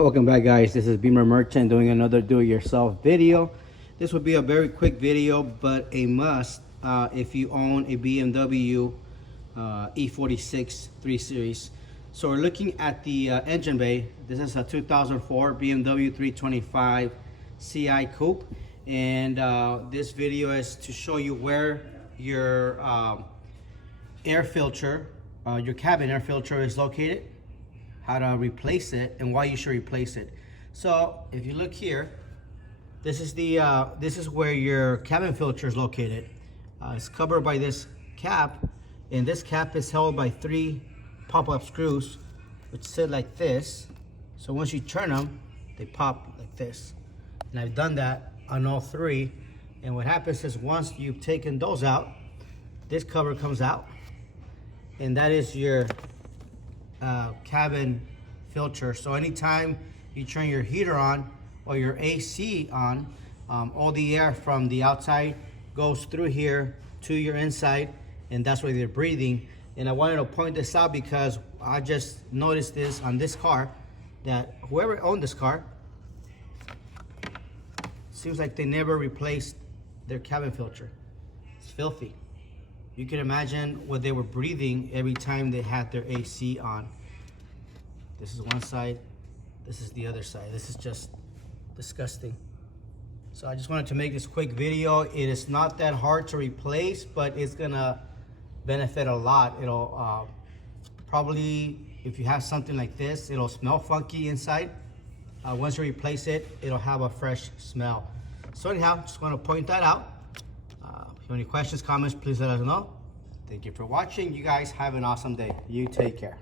Welcome back, guys. This is Beamer Merchant doing another do-it-yourself video. This will be a very quick video, but a must if you own a BMW E46 3 Series. So we're looking at the engine bay. This is a 2004 BMW 325 CI Coupe, and this video is to show you where your air filter, your cabin air filter is located, how to replace it, and why you should replace it. So if you look here, this is where your cabin filter is located. It's covered by this cap, and this cap is held by 3 pop-up screws which sit like this. So once you turn them, they pop like this, and I've done that on all 3. And what happens is, once you've taken those out, this cover comes out, and that is your cabin filter. So anytime you turn your heater on or your AC on, all the air from the outside goes through here to your inside, and that's where they're breathing. And I wanted to point this out because I just noticed this on this car, that whoever owned this car, seems like they never replaced their cabin filter. It's filthy. You can imagine what they were breathing every time they had their AC on. This is one side, this is the other side. This is just disgusting. So I just wanted to make this quick video. It is not that hard to replace, but it's gonna benefit a lot. It'll probably, if you have something like this, it'll smell funky inside. Once you replace it, it'll have a fresh smell. So anyhow, just want to point that out. If you have any questions, comments, please let us know. Thank you for watching. You guys have an awesome day. You take care.